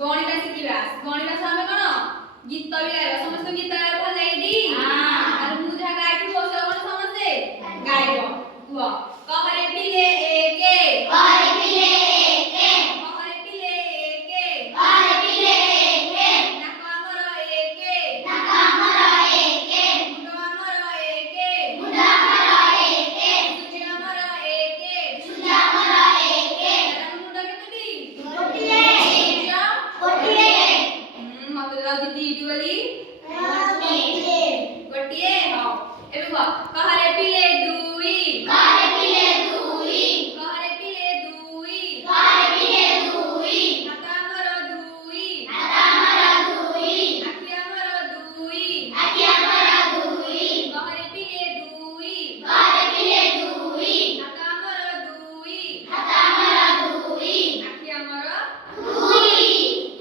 गणित शिखा गणित समय कौन गीत भी गाइबा समस्त गीत गाइबा भल लागी और मु जहा गाइबी वो सब समझे गाइबो हुआ कहरे पिले एके कहरे पिले एके कहरे पिले एके कहरे पिले एके नाका हमर एके नाका हमर एके मुंडा हमर एके मुंडा हमर एके सुजी हमर एके सुजी हमर एके मुंडा केतुटी गोटिए सुजा गोटिए मते लागी दीदी वाली गोटिए हां एबे हुआ कहरे पिले दुई कहरे पिले दुई कहरे पिले दुई कहरे पिले दुई हाता हमर दुई हाता हमर दुई आखि हमर दुई आखि हमर दुई कहरे पिले दुई कहरे पिले दुई हाता हमर दुई हाता हमर दुई आखि हमर दुई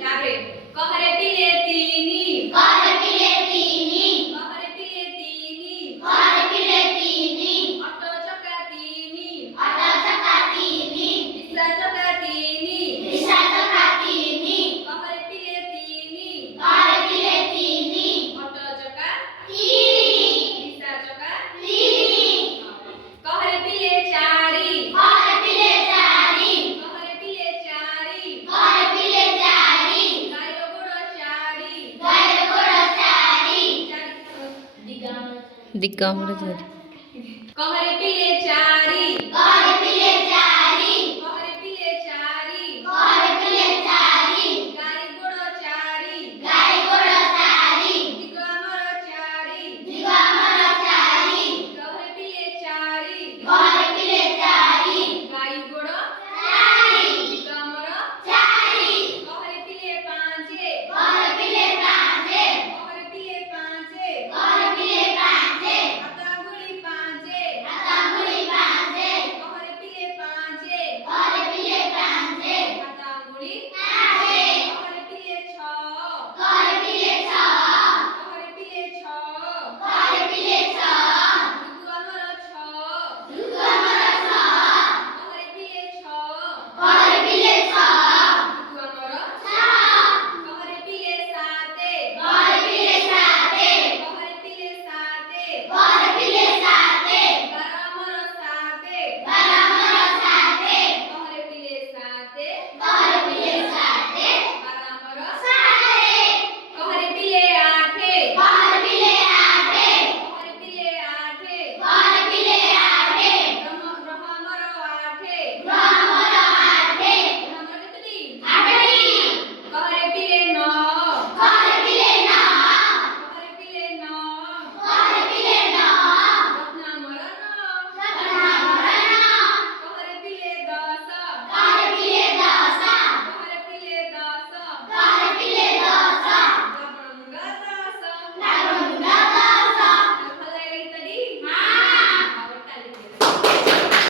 तारे कहरे पिले तीनी कहरे पिले तीनी कहरे पिले तीनी कहरे पिले तीनी अटो चका तीनी अटो चका तीनी बिस्ला चका तीनी बिस्ला चका तीनी कहरे पिले तीनी कहरे पिले तीनी अटो चका तीनी बिस्ला चका तीनी कहरे पिले चारी कहरे पिले चारी कहरे पिले चारी कहरे पिले चारी गायो गोड़ चारी गायो गोड़ चारी दिगामर चारी दिग्गामर चारी कहरे पिले चारी